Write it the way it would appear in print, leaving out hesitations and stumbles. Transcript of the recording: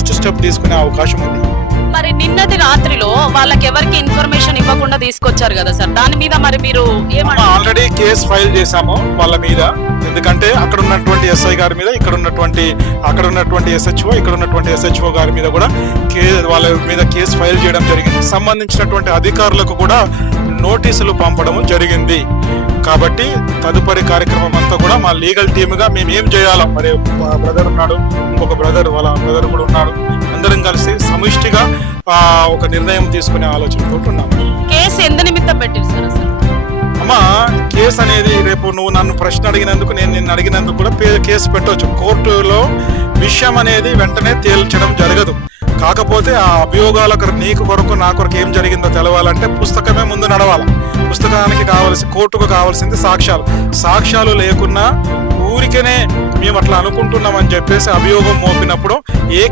Next step తీసుకునే అవకాశం ఉంది. మరి నిన్నటి రాత్రిలో వాళ్ళకి ఎవరికి ఇన్ఫర్మేషన్ ఇవ్వకుండా తీసుకొచ్చారు కదా సార్, దాని మీద మరి మీరు ఆల్రెడీ కేసు ఫైల్ చేశాము వాళ్ళ మీద. ఎందుకంటే అక్కడ ఉన్నటువంటి ఎస్ఐ గారి మీద, అక్కడ ఉన్నటువంటి SHO, ఇక్కడ ఉన్నటువంటి SHO గారి మీద కూడా వాళ్ళ మీద కేసు ఫైల్ చేయడం జరిగింది. సంబంధించినటువంటి అధికారులకు కూడా నోటీసులు పంపడం జరిగింది. కాబట్టి తదుపరి కార్యక్రమం అంతా కూడా మా లీగల్ టీమ్గా మేము ఏం చేయాలో, మరి బ్రదర్ ఉన్నాడు, ఇంకొక వాళ్ళ బ్రదర్ కూడా ఉన్నాడు, అందరం కలిసి సమిష్టిగా ఒక నిర్ణయం తీసుకునే ఆలోచనతో ఉన్నాము. కేసు ఎంత నిమిత్తం పెట్టారు సార్ అసలు? అమ్మా, కేసు అనేది రేపు నువ్వు నన్ను ప్రశ్న అడిగినందుకు, నేను నిన్ను అడిగినందుకు కూడా కేసు పెట్టవచ్చు. కోర్టులో విషయం అనేది వెంటనే తేల్చడం జరగదు. కాకపోతే ఆ అభియోగాలకు నీకు కొరకు నా కొరకు ఏం జరిగిందో తెలవాలంటే పుస్తకమే ముందు నడవాలి. పుస్తకానికి కోర్టుకు కావాల్సింది సాక్ష్యాలు లేకున్నా ఊరికేనే మేము అట్లా అనుకుంటున్నామని చెప్పేసి అభియోగం మోపినప్పుడు ఏ